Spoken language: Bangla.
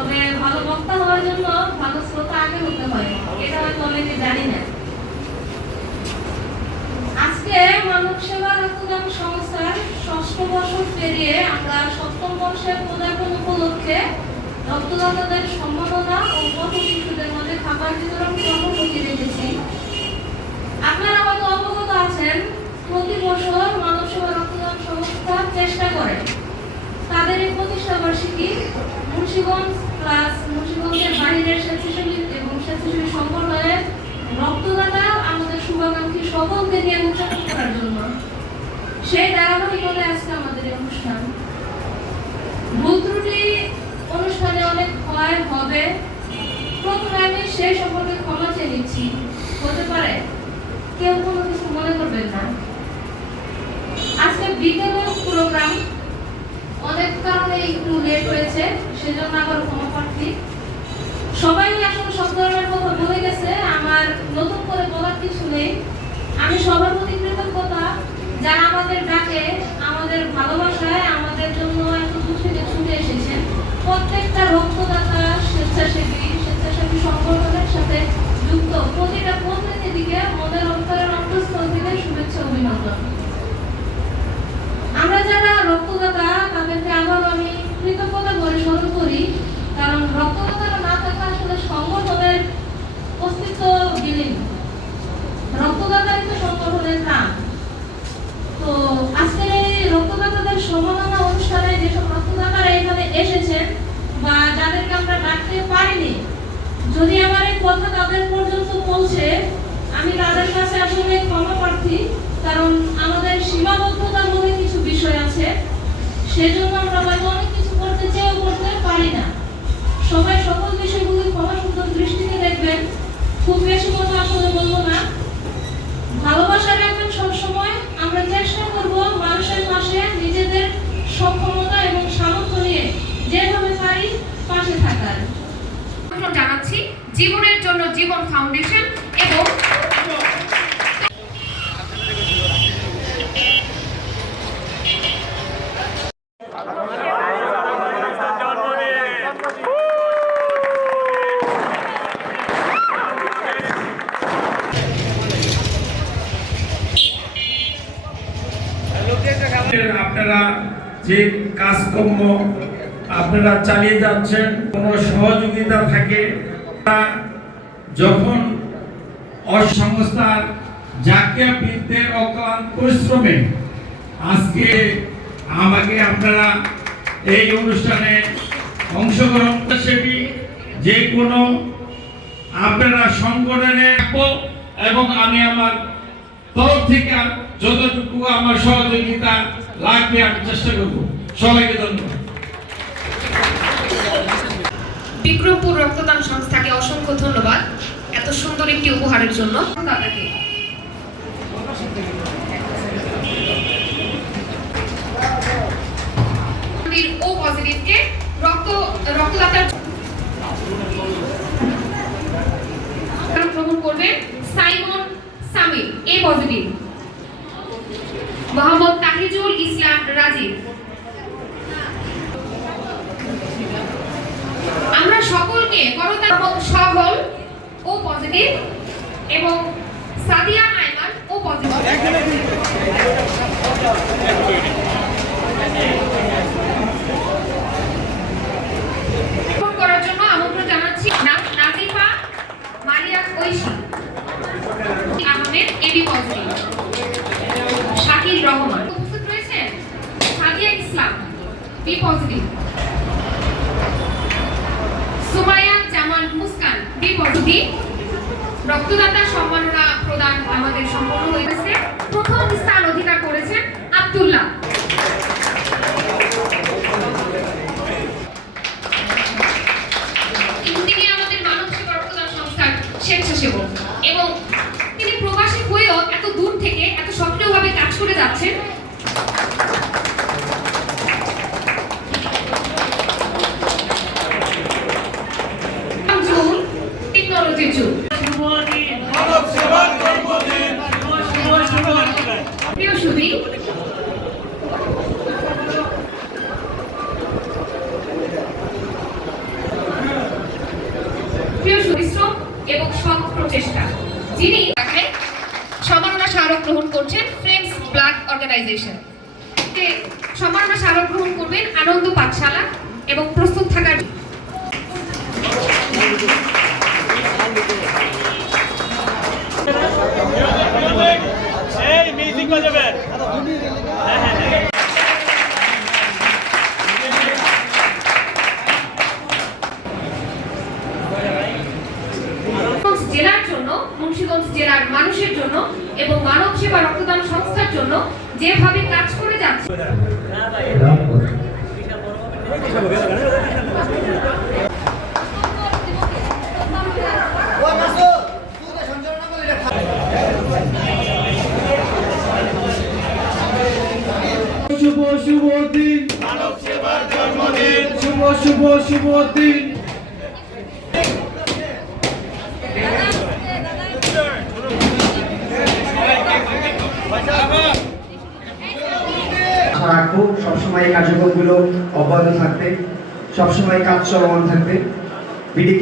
তবে ভালো বক্তা হওয়ার জন্য ভালো শ্রোতা আগে হতে হয়। এটা হয়তো অনেকে জানি না। আজকে মানব সেবা রক্তদান সংস্থার ষষ্ঠ বছর পেরিয়ে আমরা সপ্তম বর্ষের পদার্পণ উপলক্ষে রক্তদাতাদের সম্মাননা ও পথ শিশুদের মধ্যে খাবার বিতরণ কর্মসূচি রেখেছি। আপনারা হয়তো অবগত আছেন, প্রতি বছর মানব সেবা রক্তদান সংস্থা চেষ্টা করে। তাদের এই প্রতিষ্ঠা মুন্সিগঞ্জ প্লাস মুন্সিগঞ্জের বাইরের স্বেচ্ছাসেবী এবং স্বেচ্ছাসেবী সংগঠনের রক্তদাতা আমাদের শুভাকাঙ্ক্ষী সকলকে নিয়ে উদযাপন করার জন্য। সেই ধারাবাহিকতায় আজকে আমাদের অনুষ্ঠান। ভুল অনুষ্ঠানে অনেক ভয় হবে। প্রথমে আমি সেই সম্পর্কে ক্ষমা চেয়ে নিচ্ছি। হতে পারে কেউ কোনো কিছু মনে করবেন না। আজকে বিকেলের প্রোগ্রাম। অনেক কারণে একটু লেট হয়েছে, সেজন্য আমার ক্ষমা প্রার্থী। সবাই এখন সব ধরনের কথা বলে গেছে, আমার নতুন করে বলার কিছু নেই। আমি সবার প্রতি কৃতজ্ঞতা, যারা আমাদের ডাকে, আমাদের ভালোবাসায়, আমাদের জন্য এত দূর থেকে ছুটে এসেছেন প্রত্যেকটা রক্তদাতা স্বেচ্ছাসেবী স্বেচ্ছাসেবী সংগঠনের সাথে যুক্ত প্রতিটা প্রতিনিধিকে মনের অন্তরের অন্তঃস্থল থেকে শুভেচ্ছা অভিনন্দন আমরা যারা রক্তদাতা তাদেরকে আবার আমি কৃতজ্ঞতা করে স্মরণ করি কারণ রক্তদাতারা না থাকলে আসলে সংগঠনের অস্তিত্ব বিলীন রক্তদাতাই তো সংগঠনের নাম তো আজকের এই রক্তদাতাদের সম্মাননা অনুষ্ঠানে যেসব রক্তদাতারা এখানে এসেছেন বা যাদেরকে আমরা ডাকতে পারিনি যদি আমার এই কথা তাদের পর্যন্ত পৌঁছে, আমি তাদের কাছে আসলে ক্ষমা প্রার্থী, কারণ আমাদের সীমাবদ্ধতার মধ্যে কিছু বিষয় আছে। সেজন্য আমরা হয়তো অনেক কিছু করতে চেয়েও করতে পারি না। সবাই সকল বিষয়গুলি ক্ষমা সুন্দর দৃষ্টিতে দেখবেন। খুব বেশি কথা আসলে বলব না। ভালোবাসা রাখবেন সবসময় আমরা চেষ্টা করব মানুষের পাশে নিজেদের সক্ষমতা এবং সামর্থ্য নিয়ে যেভাবে পারি পাশে থাকার। জীবনের জন্য জীবন ফাউন্ডেশন এবং আপনারা যে কাজকর্ম আপনারা চালিয়ে যাচ্ছেন কোনো সহযোগিতা থাকে যখন অসংস্থার জাতীয় বৃত্তের অক্লান্ত পরিশ্রমে, আজকে আমাকে আপনারা এই অনুষ্ঠানে অংশগ্রহণ সেটি যে কোনো আপনারা সংগঠনে এবং আমি আমার তরফ থেকে যতটুকু আমার সহযোগিতা লাগবে আমি চেষ্টা করব। সবাইকে ধন্যবাদ। বিক্রমপুর রক্তদান সংস্থাকে অসংখ্য ধন্যবাদ এত সুন্দর একটি উপহারের জন্য। ও পজিটিভকে রক্ত, রক্তদাতার গ্রহণ করবেন Simon Samir, A positive Mohammad Tahijul Islam Rajib. আমরা সকলকে করতাল এবং সবল ও পজিটিভ এবং সাদিয়া আয়মান ও পজিটিভ করার জন্য আমন্ত্রণ জানাচ্ছি নাজিফা মারিয়া ঐশী আহমেদ এবি পজিটিভ শাকিল রহমান। উপস্থিত রয়েছেন Sadia Islam B positive positive রক্তদাতা সম্মাননা প্রদান আমাদের সম্পন্ন হয়েছে। প্রথম স্থান অধিকার করেছেন আব্দুল্লাহ। প্রিয় সুধী এবং প্রচেষ্টা সম্মাননা গ্রহণ করছেন ব্লাড অর্গানাইজেশন সম্মাননা স্মারক গ্রহণ করবেন আনন্দ পাঠশালা এবং প্রস্তুত থাকার মুন্সিগঞ্জ জেলার জন্য মুন্সিগঞ্জ জেলার মানুষের জন্য এবং মানব সেবা রক্তদান সংস্থার জন্য যেভাবে কাজ করে যাচ্ছে। শুভ শুভ দিন। মানব সেবার জন্মদিন। শুভ শুভ শুভ দিন। রাখব সবসময় এই কার্যক্রমগুলো অব্যাহত থাকতে সবসময় কাজ চলমান থাকবে। বিডি